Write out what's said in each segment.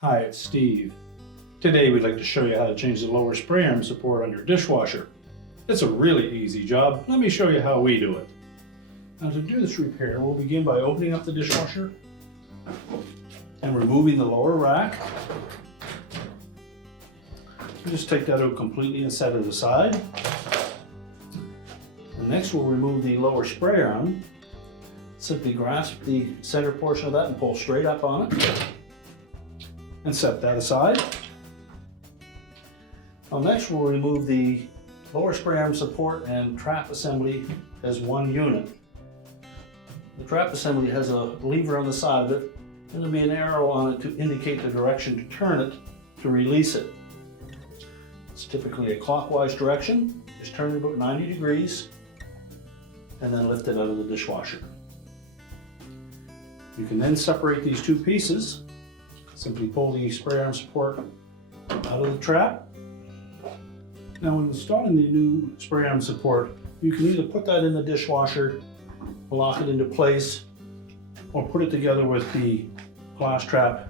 Hi, it's Steve. Today we'd like to show you how to change the lower spray arm support on your dishwasher. It's a really easy job. Let me show you how we do it. Now to do this repair, we'll begin by opening up the dishwasher and removing the lower rack. You just take that out completely and set it aside. And next we'll remove the lower spray arm. Simply grasp the center portion of that and pull straight up on it. And set that aside. Now next we'll remove the lower spray arm support and trap assembly as one unit. The trap assembly has a lever on the side of it, and there'll be an arrow on it to indicate the direction to turn it to release it. It's typically a clockwise direction. Just turn it about 90 degrees and then lift it out of the dishwasher. You can then separate these two pieces. Simply pull the spray arm support out of the trap. Now when installing the new spray arm support, you can either put that in the dishwasher, lock it into place, or put it together with the glass trap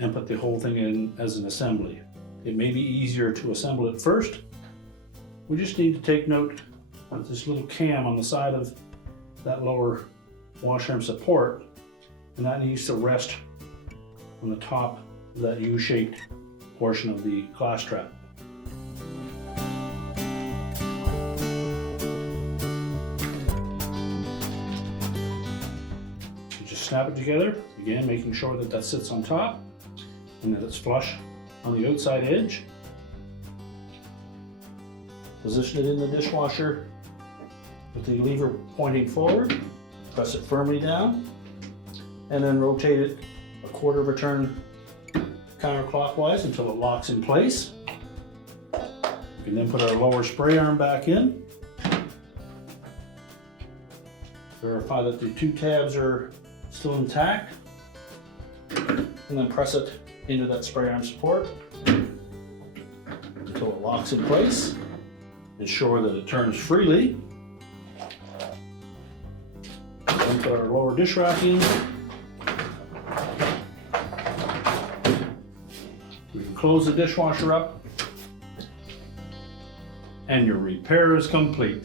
and put the whole thing in as an assembly. It may be easier to assemble it first. We just need to take note of this little cam on the side of that lower wash arm support, and that needs to rest on the top of that U-shaped portion of the glass trap. You just snap it together, again making sure that that sits on top and that it's flush on the outside edge. Position it in the dishwasher with the lever pointing forward, press it firmly down, and then rotate it a quarter of a turn counterclockwise until it locks in place. We can then put our lower spray arm back in. Verify that the two tabs are still intact, and then press it into that spray arm support until it locks in place. Ensure that it turns freely. Then put our lower dish rack in. We can close the dishwasher up, and your repair is complete.